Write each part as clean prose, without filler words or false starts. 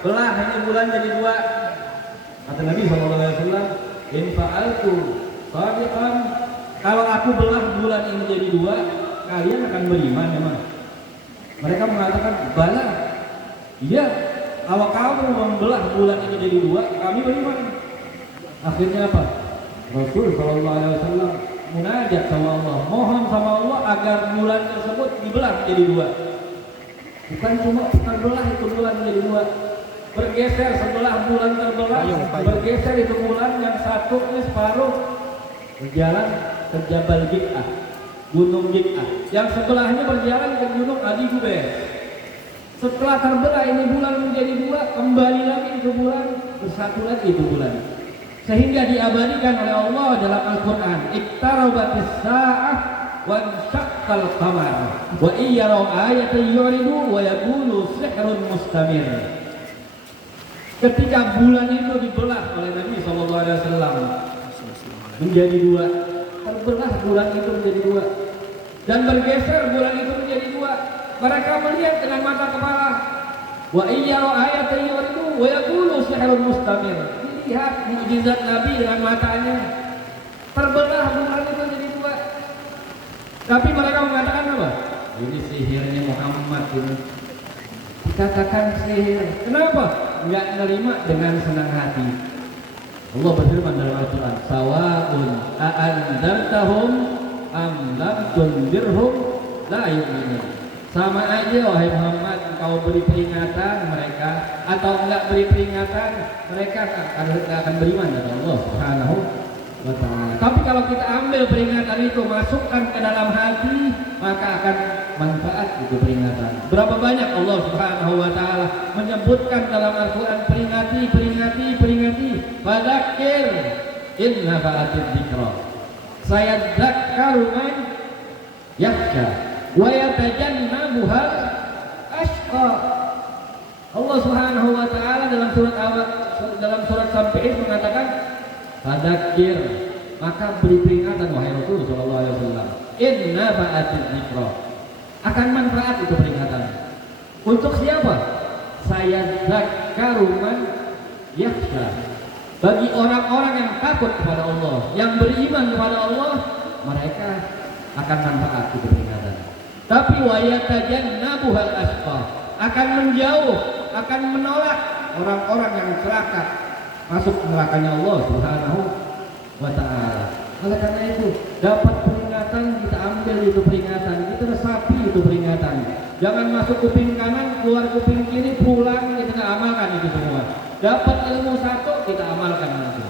Belah ini bulan jadi dua. Kata Nabi SAW, in fa'altu sadiqan, kalau aku belah bulan ini jadi dua, kalian akan beriman memang? Mereka mengatakan, bala, iya, kalau kamu membelah bulan ini jadi dua, kami beriman. Akhirnya apa? Rasul SAW munajat sama Allah, mohon sama Allah agar bulan tersebut dibelah jadi dua. Bukan cuma terbelah itu bulan menjadi dua, bergeser sebelah bulan terbelah, bergeser itu bulan yang satunya separuh berjalan ke Jabal Bid'ah, Gunung Bid'ah, yang sebelahnya berjalan ke Gunung Adi Guber. Setelah terbelah ini bulan menjadi dua, kembali lagi itu bulan, bersatu lagi itu bulan, sehingga diabadikan oleh Allah dalam Al-Quran, iqtarabatis sa'ah wansyaqqal qamar wa iyaraw ayatan yuridu wa yaqulu sihrun mustamir. Ketika bulan itu dibelah oleh Nabi SAW menjadi dua, terbelah bulan itu menjadi dua dan bergeser bulan itu menjadi dua, mereka melihat dengan mata kepala, wa iyaraw ayatan yuridu wa yaqulu sihrun mustamir, dilihat mukjizat Nabi dengan matanya, terbelah bulan itu menjadi dua. Tapi mereka mengatakan apa? Ini sihirnya Muhammad ini. Dikatakan sihir. Kenapa? Enggak menerima dengan senang hati. Allah berfirman dalam Al-Quran, sawa'un a'andartahum am lam tundirhum la yu'minun. Sama aja wahai Muhammad, engkau beri peringatan mereka atau enggak beri peringatan, mereka akan beriman kepada Allah Subhanahu wa ta'ala. Tapi kalau kita ambil peringatan itu, masukkan ke dalam hati, maka akan manfaat itu peringatan. Berapa banyak Allah Subhanahu wa ta'ala menyebutkan dalam Al-Quran, peringati, peringati, peringati. Fadzakir in nafa'atid dzikra sayadzakkaru man yakhsha wa yatajannabuhal ashqa. Allah Subhanahu wa ta'ala dalam surat Sampai mengatakan, fadzakir, maka beri peringatan wahai Rasul sallallahu alaihi wasallam, inna ba'atid dzikra, akan manfaat itu peringatan. Untuk siapa? Sayadzakkaru man yakhsha, bagi orang-orang yang takut kepada Allah, yang beriman kepada Allah, mereka akan manfaat itu peringatan. Tapi wa yatajannabuhal ashqa, akan menjauh, akan menolak orang-orang yang celaka masuk nerakanya Allah Subhanahu wa ta'ala. Oleh karena itu, dapat peringatan, kita ambil itu peringatan, kita resapi itu peringatan. Jangan masuk kuping kanan, keluar kuping kiri, pulang kita nggak amalkan itu semua. Dapat ilmu satu, kita amalkan itu.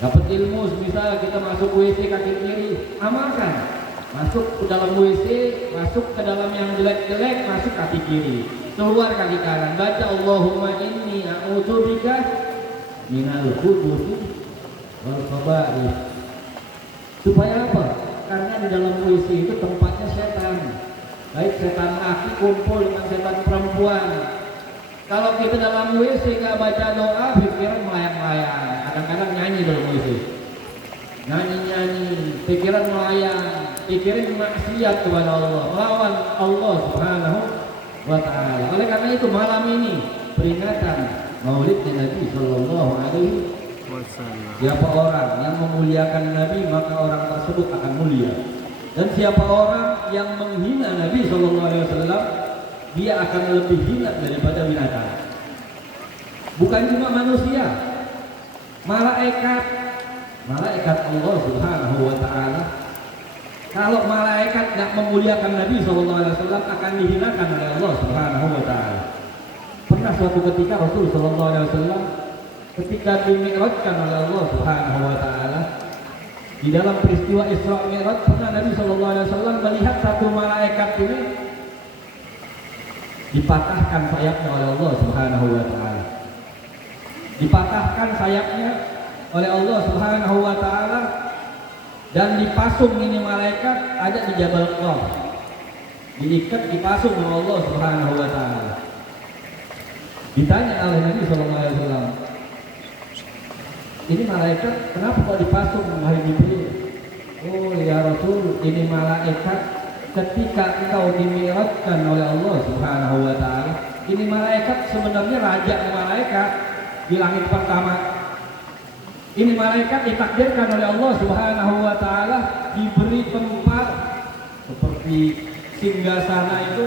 Dapat ilmu, misal kita masuk WC kaki kiri, amalkan. Masuk ke dalam WC, masuk ke dalam yang jelek-jelek, masuk kaki kiri. Keluar kaki kanan, baca Allahumma inni a'udzubika minal khubuthi wal khaba'ith. Supaya apa? Karena di dalam WC itu tempatnya setan. Baik setan laki kumpul dengan setan perempuan. Kalau kita dalam WC gak baca doa, pikiran melayang-layang. Kadang-kadang nyanyi dalam WC, nyanyi-nyanyi, pikiran melayang, pikiran maksiat kepada Allah, melawan Allah Subhanahu wa ta'ala. Oleh karena itu malam ini peringatan Maulidnya Nabi Sallallahu Alaihi Wasallam. Siapa orang yang memuliakan Nabi, maka orang tersebut akan mulia. Dan siapa orang yang menghina Nabi Sallallahu Alaihi Wasallam, dia akan lebih hina daripada binatang. Bukan cuma manusia, malaikat Allah Subhanahu wa ta'ala. Kalau malaikat tidak memuliakan Nabi Sallallahu Alaihi Wasallam, akan dihinakan oleh Allah Subhanahu wa ta'ala. Pernah suatu ketika Rasul Sallallahu Alaihi Wasallam ketika dimi'rajkan oleh Allah Subhanahu wa ta'ala, di dalam peristiwa Isra Mi'raj, pernah Nabi Sallallahu Alaihi Wasallam melihat satu malaikat ini dipatahkan sayapnya oleh Allah Subhanahu wa ta'ala. Dipatahkan sayapnya oleh Allah Subhanahu wa ta'ala dan dipasung ini malaikat ada di Jabal Qaf. Diikat, dipasung oleh Allah Subhanahu wa ta'ala. Ditanya oleh Nabi Sallallahu Alaihi Wasallam, ini malaikat kenapa kok dipasung wahai Jibril? Oh ya Rasul, ini malaikat ketika engkau dimi'rajkan oleh Allah Subhanahu wa ta'ala, Ini malaikat sebenarnya raja malaikat di langit pertama. Ini malaikat ditakdirkan oleh Allah Subhanahu wa taala diberi tempat seperti singgasana itu,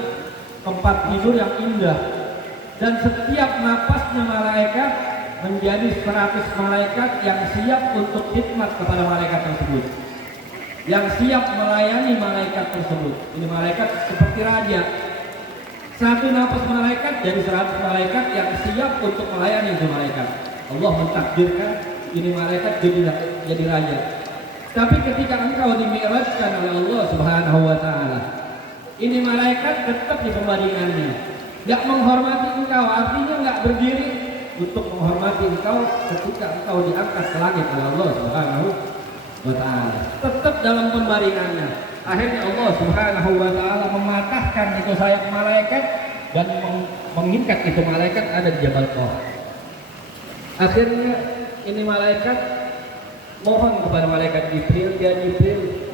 tempat tidur yang indah. Dan setiap napasnya malaikat menjadi 100 malaikat yang siap untuk khidmat kepada malaikat tersebut, yang siap melayani malaikat tersebut. Ini malaikat seperti raja. Satu napas malaikat jadi 100 malaikat yang siap untuk melayani itu malaikat. Allah mentakdirkan ini malaikat jadi raja. Tapi ketika engkau dimi'rajkan oleh Allah Subhanahu wa taala, ini malaikat tetap di pembaringannya, enggak menghormati engkau, artinya enggak berdiri untuk menghormati engkau ketika engkau diangkat ke langit oleh Allah Subhanahu wa taala. Tetap dalam pembaringannya. Akhirnya Allah Subhanahu wa taala mematahkan itu sayap malaikat dan mengikat itu malaikat ada di Jabal Qaf. Akhirnya ini malaikat mohon kepada malaikat Jibril, ya Jibril,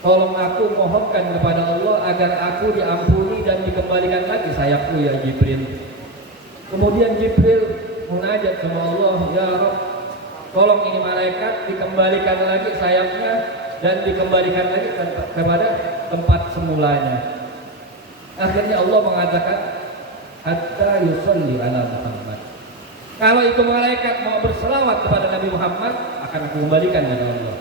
tolong aku mohonkan kepada Allah agar aku diampuni dan dikembalikan lagi sayapku ya Jibril. Kemudian Jibril munajat sama Allah, ya Rabb, tolong ini malaikat dikembalikan lagi sayapnya dan dikembalikan lagi kepada tempat semulanya. Akhirnya Allah mengatakan, hatta yusalli ala Muhammad. Kalau itu malaikat mau berselawat kepada Nabi Muhammad, akan aku kembalikan kepada Allah.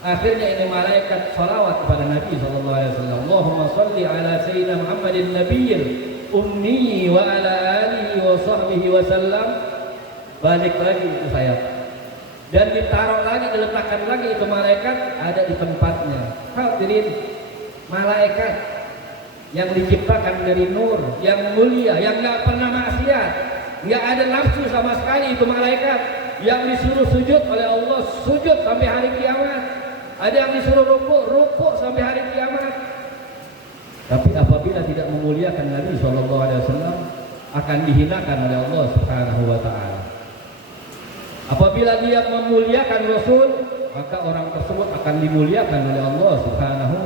Akhirnya ini malaikat salawat kepada Nabi SAW. Allahumma salli ala Sayyidina Muhammadin Nabiyil Ummi wa ala alihi wa sahbihi wa sallam. Balik lagi itu sayap. Dan ditaruh lagi, diletakkan lagi itu malaikat ada di tempatnya. Hadirin, malaikat yang diciptakan dari nur, yang mulia, yang nggak pernah maksiat, nggak ada nafsu sama sekali itu malaikat, yang disuruh sujud oleh Allah sujud sampai hari kiamat. Ada yang disuruh rukuk sampai hari kiamat. Tapi apabila tidak memuliakan Nabi SAW akan dihinakan oleh Allah Subhanahu wa taala. Apabila dia memuliakan Rasul, maka orang tersebut akan dimuliakan oleh Allah Subhanahu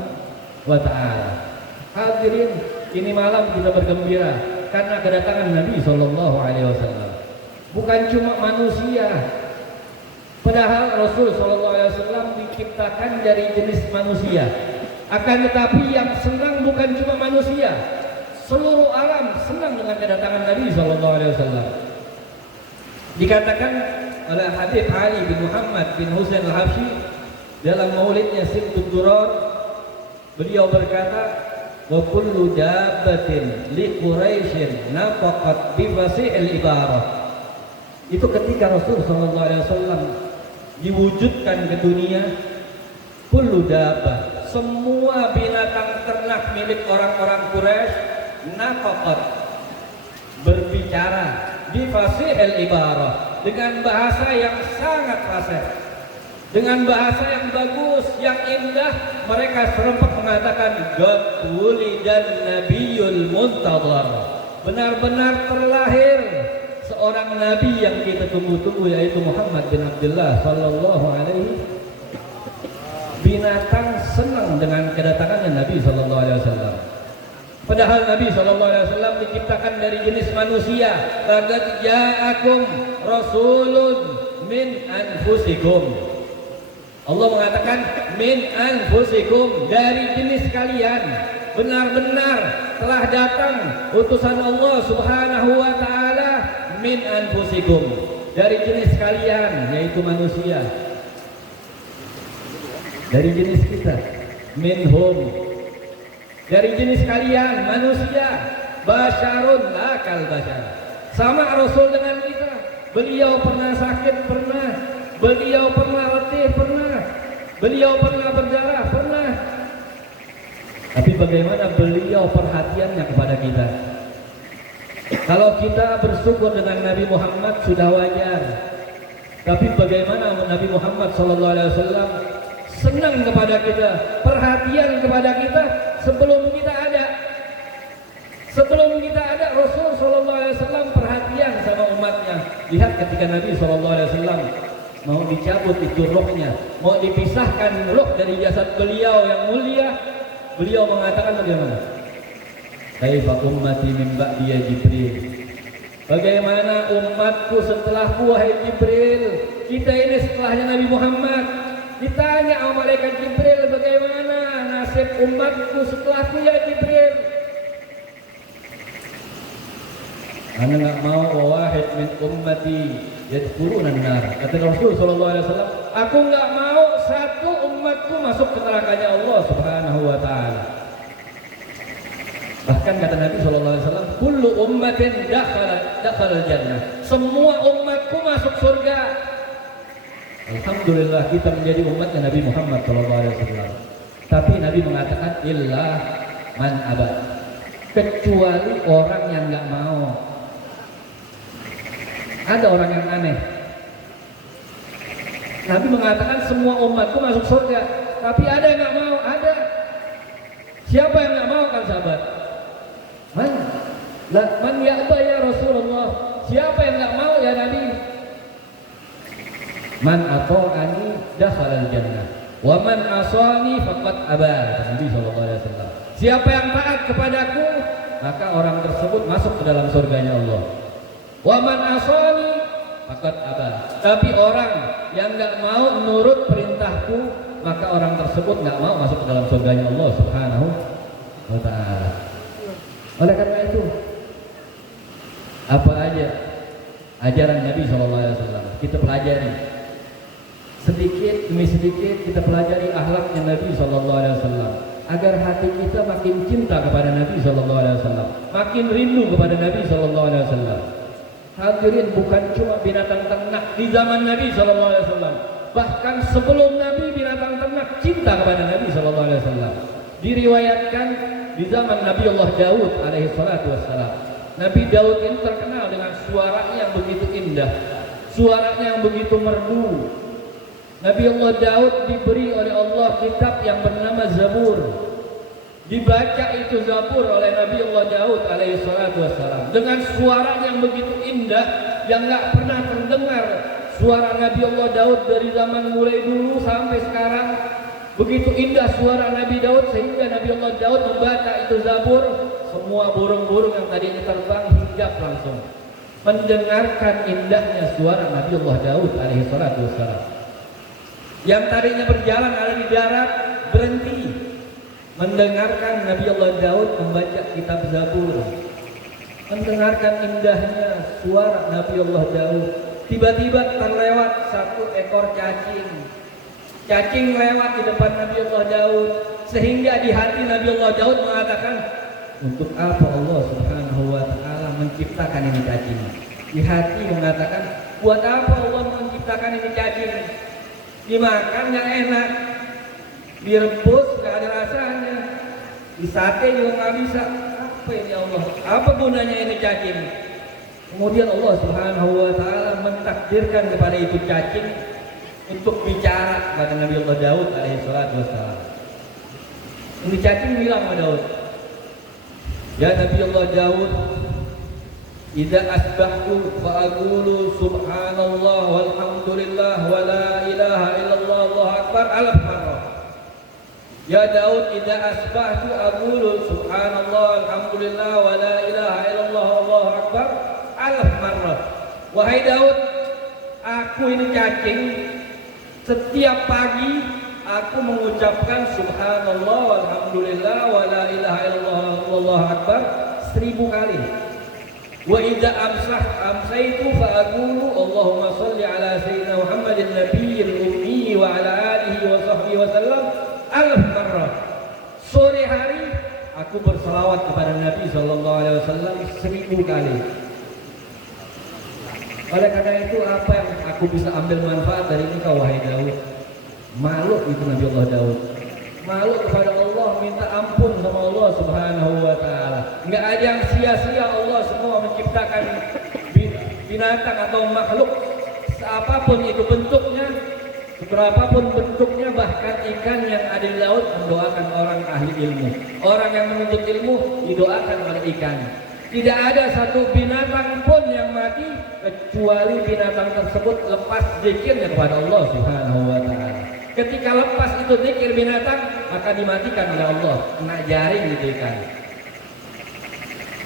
wa taala. Hadirin, ini malam kita bergembira karena kedatangan Nabi SAW. Bukan cuma manusia, padahal Rasul SAW diciptakan dari jenis manusia. Akan tetapi yang senang bukan cuma manusia, seluruh alam senang dengan kedatangan Nabi SAW. Dikatakan oleh Habib Ali bin Muhammad bin Husain al-Habsyi dalam maulidnya Simtud Durar, beliau berkata, wa kullu dabbatin li Quraisyin nafaqat bi fasi'il ibarah. Itu ketika Rasul SAW diwujudkan ke dunia, kullu dabbah, semua binatang ternak milik orang-orang Quraisy nafaqat, berbicara bi fasi'il ibarah, dengan bahasa yang sangat fasih, dengan bahasa yang bagus, yang indah. Mereka serempak mengatakan, qad wulidan nabiyul muntadhar, benar-benar terlahir seorang nabi yang kita tunggu-tunggu, yaitu Muhammad bin Abdullah sallallahu alaihi. Binatang senang dengan kedatangannya Nabi sallallahu alaihi wasallam. Padahal Nabi SAW diciptakan dari jenis manusia. Laqad ja'akum rasulun min anfusikum. Allah mengatakan min anfusikum, dari jenis kalian. Benar-benar telah datang utusan Allah Subhanahu wa taala min anfusikum, dari jenis kalian, yaitu manusia. Dari jenis kita, minhum, dari jenis kalian manusia, basyarun lakal basyar. Sama Rasul dengan kita. Beliau pernah sakit, pernah. Beliau pernah letih, pernah. Beliau pernah berdarah, pernah. Tapi bagaimana beliau perhatiannya kepada kita? Kalau kita bersyukur dengan Nabi Muhammad sudah wajar. Tapi bagaimana Nabi Muhammad SAW senang kepada kita, perhatian kepada kita sebelum kita ada. Sebelum kita ada, Rasul SAW perhatian sama umatnya. Lihat ketika Nabi SAW mau dicabut itu rohnya, mau dipisahkan roh dari jasad beliau yang mulia, beliau mengatakan bagaimana? Kaifa ummati min ba'di ya Jibril. Bagaimana umatku setelahku wahai Jibril? Kita ini setelahnya Nabi Muhammad. Ditanya sama malaikat Jibril, bagaimana nasib umatku setelahku ya Jibril? Ana enggak mau wahid min ummati yadkhuluna an-nar. Kata Rasul sallallahu alaihi wasallam, aku enggak mau satu umatku masuk ke nerakanya Allah Subhanahu wa taala. Bahkan kata Nabi sallallahu alaihi wasallam, kullu ummatin dakhala jannah. Semua umatku masuk surga. Alhamdulillah kita menjadi umatnya Nabi Muhammad sallallahu alaihi wasallam. Tapi Nabi mengatakan illa man aba. Kecuali orang yang enggak mau. Ada orang yang aneh. Nabi mengatakan semua umatku masuk surga, tapi ada yang nggak mau. Ada. Siapa yang nggak mau kan sahabat? Man ya'ba ya Rasulullah. Siapa yang nggak mau ya Nabi? Man ata'ani dakhala al-jannah wa man asani faqad aba. Nabi sallallahu alaihi wasallam. Siapa yang taat kepadaku, maka orang tersebut masuk ke dalam surganya Allah. Wa man asani faqad aba. Tapi orang yang enggak mau menurut perintahku, maka orang tersebut enggak mau masuk ke dalam surganya Allah Subhanahu wa taala. Oleh karena itu, apa aja ajaran Nabi sallallahu alaihi wasallam kita pelajari. Sedikit demi sedikit kita pelajari akhlaknya Nabi sallallahu alaihi wasallam agar hati kita makin cinta kepada Nabi sallallahu alaihi wasallam, makin rindu kepada Nabi sallallahu alaihi wasallam. Hadirin, bukan cuma binatang ternak di zaman Nabi sallallahu alaihi wasallam, bahkan sebelum Nabi binatang ternak cinta kepada Nabi sallallahu alaihi wasallam. Diriwayatkan di zaman Nabi Allah Daud alaihi salatu wassalam. Nabi Daud ini terkenal dengan suaranya yang begitu indah, suaranya yang begitu merdu. Nabi Allah Daud diberi oleh Allah kitab yang bernama Zabur. Dibaca itu Zabur oleh Nabi Allah Daud alaihi salatu wassalam dengan suara yang begitu indah yang nggak pernah terdengar suara Nabi Allah Daud dari zaman mulai dulu sampai sekarang. Begitu indah suara Nabi Daud sehingga Nabi Allah Daud membaca itu Zabur, semua burung-burung yang tadinya terbang hinggap langsung mendengarkan indahnya suara Nabi Allah Daud alaihi salatu wassalam. Yang tadinya berjalan ada di darat berhenti mendengarkan Nabi Allah Daud membaca kitab Zabur, mendengarkan indahnya suara Nabi Allah Daud. Tiba-tiba terlewat satu ekor cacing. Cacing lewat di depan Nabi Allah Daud, sehingga di hati Nabi Allah Daud mengatakan, untuk apa Allah Subhanahu wa taala menciptakan ini cacing? Di hati mengatakan, buat apa Allah menciptakan ini cacing? Dimakan nggak enak, direbus nggak ada rasanya, di sate juga nggak bisa. Apa ini Allah? Apa gunanya ini cacing? Kemudian Allah Subhanahu wa taala mentakdirkan kepada itu cacing untuk bicara kepada Nabi Allah Daud alaihi salatu wassalam. Ini cacing bilang kepada Daud, ya Nabi Allah Daud, idza asbahtu fa aqulu subhanallah walhamdulillah wa la ilaha illallah Allahu akbar alf marrah. Ya Daud, idza asbahtu aqulu subhanallah alhamdulillah wa la ilaha illallah Allahu akbar alf marrah. Wahai Daud, aku ini cacing, setiap pagi aku mengucapkan subhanallah walhamdulillah wa la ilaha illallah Allahu akbar 1000 kali. Wa idza amsaytu fa aqulu Allahumma shalli ala sayyidina Muhammadin nabiyil ummi wa ala alihi wa sahbihi wa sallam alf marrah. Sore hari aku berselawat kepada Nabi sallallahu alaihi wasallam 1000 kali. Oleh karena itu, apa yang aku bisa ambil manfaat dari engkau wahai Daud? Malu itu Nabi Allah Daud. Malu kepada Allah, minta ampun sama Allah Subhanahu wa taala. Enggak ada yang sia-sia, Allah semua menciptakan binatang atau makhluk apapun itu bentuknya, seberapapun bentuknya, bahkan ikan yang ada di laut mendoakan orang ahli ilmu. Orang yang menuntut ilmu didoakan oleh ikan. Tidak ada satu binatang pun yang mati kecuali binatang tersebut lepas zikirnya kepada Allah Subhanahu wa taala. Ketika lepas itu zikir binatang, maka dimatikan oleh Allah, kena jaring gitu ikan.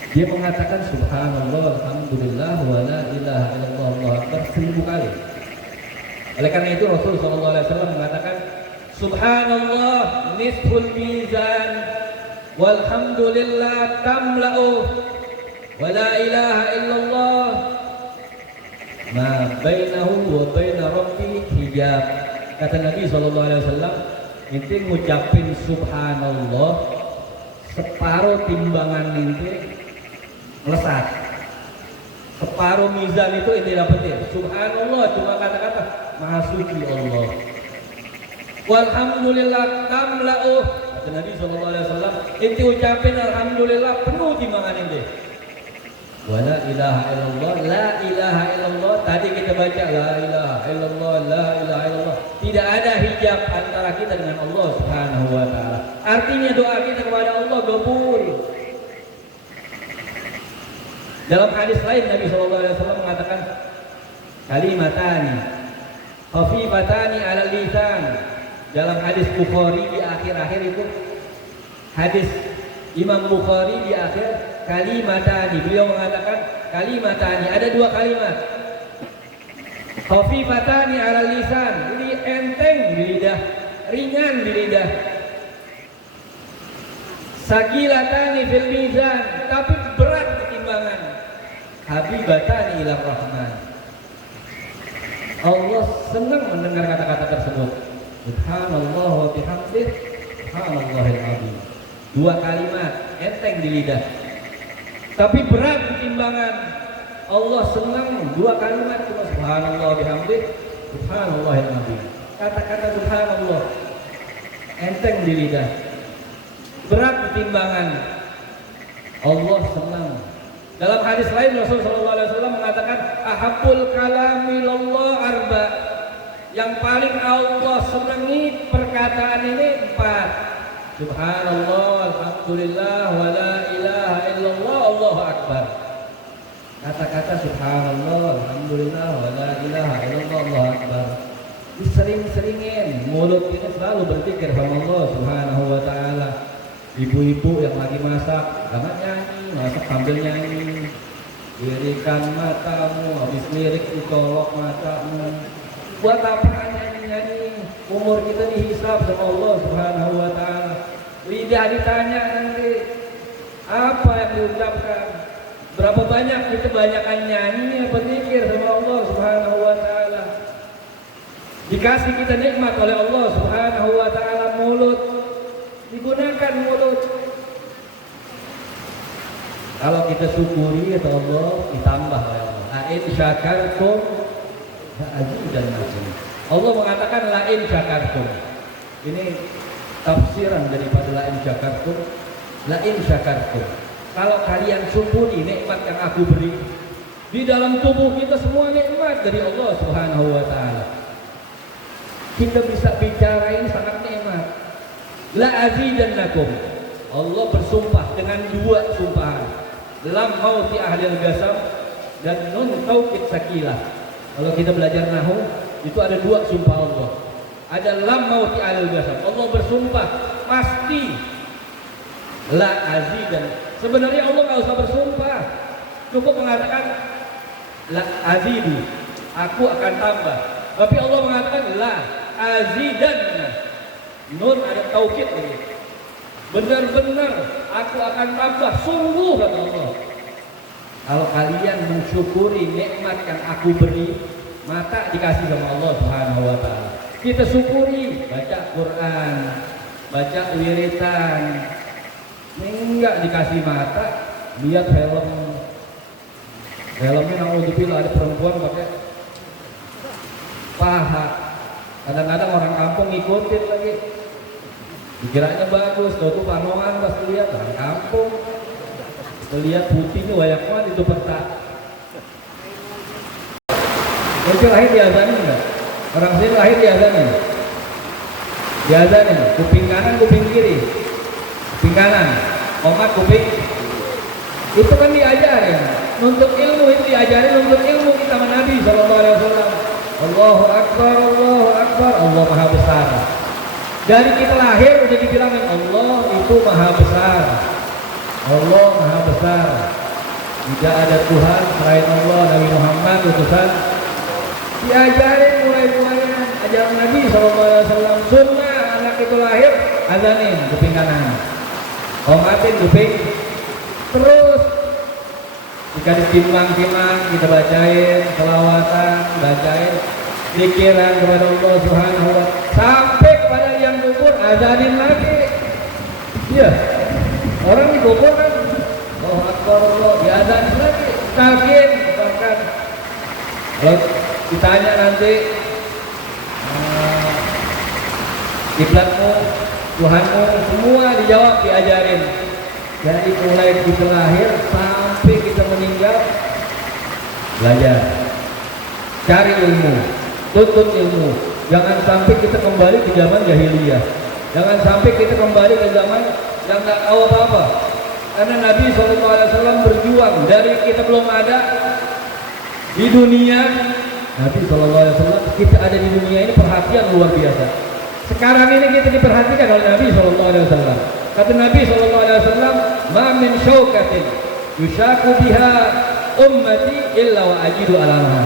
Dia mengatakan subhanallah, alhamdulillah, wa la ilaha illallah, Allahu akbar 1000 kali. Oleh karena itu Rasul sallallahu alaihi wasallam mengatakan subhanallah nisful mizan walhamdulillah tamla'u wa la ilaha illallah ma bainahu wa baina rabbi hijab. Kata Nabi sallallahu alaihi wasallam, ente ngucapin subhanallah separuh timbangan ente melesat, separuh mizan itu ente dapetin. Subhanallah cuma kata-kata maha suci Allah. Walhamdulillah tamla'u, kata Nabi sallallahu alaihi wasallam, ente ucapin alhamdulillah penuh timbangan ente. Wala ilaha illallah, la ilaha illallah. Tadi kita baca la ilaha illallah, la ilaha illallah. Tidak ada hijab antara kita dengan Allah Subhanahu wa taala. Artinya doa kita kepada Allah kabul. Dalam hadis lain Nabi sallallahu alaihi wasallam mengatakan kalimatani khafifatani 'alal lisan. Dalam hadis Bukhari di akhir-akhir itu, hadis Imam Bukhari di akhir, kalimatani, beliau mengatakan kalimatani, ada dua kalimat. Khafifatani 'alal lisan, ini enteng di lidah, ringan di lidah. Saqilatani fil mizan, tapi berat di timbangan. Habibatani ilar rahman. Allah senang mendengar kata-kata tersebut. Subhanallah wa bihamdih, subhanallahil azim. Dua kalimat enteng di lidah, tapi berat di timbangan. Allah senang dua kalimat cuma subhanallah bihamdih, subhanallahil azim. Kata-kata subhanallah enteng di lidah, berat di timbangan. Allah senang. Dalam hadis lain Rasul sallallahu alaihi wasallam mengatakan ahabbul kalami ilallah arba. Yang paling Allah senangi perkataan ini 4. Subhanallah, alhamdulillah, wa la ilaha illallah, Allahu akbar. Kata-kata subhanallah, alhamdulillah, wa la ilaha illallah, Allahu akbar. Disering-seringin, mulut kita selalu berpikir sama Allah Subhanahu wa taala. Ibu-ibu yang lagi masak, jangan nyanyi, masak sambil nyanyi. Lirikan matamu, habis lirik dicolok matamu. Buat apa nyanyi-nyanyi? Umur kita dihisab sama Allah Subhanahu wa taala. Lidah ditanya nanti apa yang diucapkan. Berapa banyak kita banyakkan nyanyi apa zikir sama Allah Subhanahu wa taala. Dikasih kita nikmat oleh Allah Subhanahu wa taala mulut. Digunakan mulut. Kalau kita syukuri ya Allah, ditambah oleh Allah. La'in syakartum la'azidannakum. Allah mengatakan la'in syakartum. Ini tafsiran daripada la'in syakartum. La'in syakartum. Kalau kalian syukuri nikmat yang aku beri, di dalam tubuh kita semua nikmat dari Allah Subhanahu wa taala. Kita bisa bicara ini sangat nikmat. La azidannakum. Allah bersumpah dengan dua sumpahan. Lam mauti ahlil gasam dan nun taukid sakilah. Kalau kita belajar nahwu itu ada dua sumpah Allah. Ada lam mauti ahlil gasam. Allah bersumpah pasti la azidan. Sebenarnya Allah nggak usah bersumpah, cukup mengatakan la azidu, aku akan tambah. Tapi Allah mengatakan la azidanna. Nun ada taukid ini. Benar-benar aku akan tambah, sungguh kata Allah. Kalau kalian mensyukuri nikmat yang aku beri, mata dikasih sama Allah Subhanahu wa taala. Kita syukuri, baca Quran, baca wiritan. Enggak dikasih mata, lihat film. Filmnya naudzubillah ada perempuan pakai paha. Kadang-kadang orang kampung ngikutin lagi. Dikiranya bagus, tuh panoan pas lihat orang kampung. Lihat putih ini wayak banget itu peta. Itu lahir diazanin enggak? Orang sini lahir diazanin. Diazanin, kuping kanan, kuping kiri. Kuping kanan, omat kuping. Itu kan diajarin. Nuntut ilmu itu diajarin, nuntut ilmu kita sama Nabi sallallahu alaihi wasallam. Allahu akbar, Allahu akbar, Allah maha besar. Dari kita lahir udah dibilangin Allah itu maha besar. Allah maha besar. Tidak ada Tuhan selain Allah, Nabi Muhammad utusan. Diajarin mulai-mulainya ajaran Nabi SAW. Sunnah anak itu lahir, azanin kuping kanan, qomatin kuping. Terus jika ditimbang-timbang kita bacain selawatan, bacain zikiran kepada Allah Subhanahu wa Ta'ala, sampai kepada yang kubur azanin lagi. Iya, orang di kubur kan Allahu Akbar, Allah diazanin lagi, kaget bahkan. Kalau ditanya nanti kiblatmu, Tuhanmu, semua dijawab, diajarin. Dari mulai kita lahir sampai kita meninggal, belajar, cari ilmu, tuntut ilmu. Jangan sampai kita kembali ke zaman jahiliyah. Jangan sampai kita kembali ke zaman yang nggak tahu apa-apa. Karena Nabi SAW berjuang dari kita belum ada di dunia. Nabi SAW, kita ada di dunia ini perhatian luar biasa. Sekarang ini kita diperhatikan oleh Nabi SAW. Kata Nabi SAW, "Ma min syaukatin yushaku biha ummati illa wa ajidu alamaha."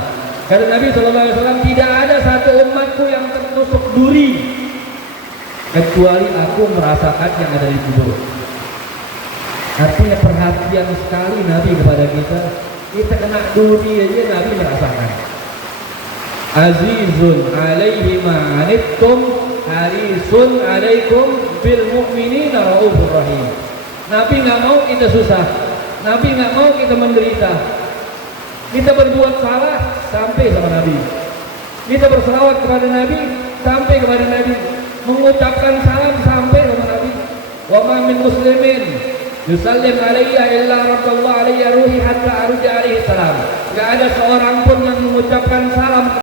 Kata Nabi SAW, tidak ada satu umatku yang tertusuk duri kecuali aku merasakan yang ada di kubur. Artinya perhatian sekali Nabi kepada kita. Kita kena duri aja Nabi merasakan. Azizun alaihi ma'anittum harisun alaikum bil mu'minina raufur rahim. Nabi nggak mau kita susah, Nabi nggak mau kita menderita. Kita berbuat salah sampai sama Nabi, kita berselawat kepada Nabi sampai kepada Nabi, mengucapkan salam sampai sama Nabi. Wa ma min muslimin yusallim alayya illa radallahu alayya ruhi hatta arja alaihi salam. Nggak ada seorang pun yang mengucapkan salam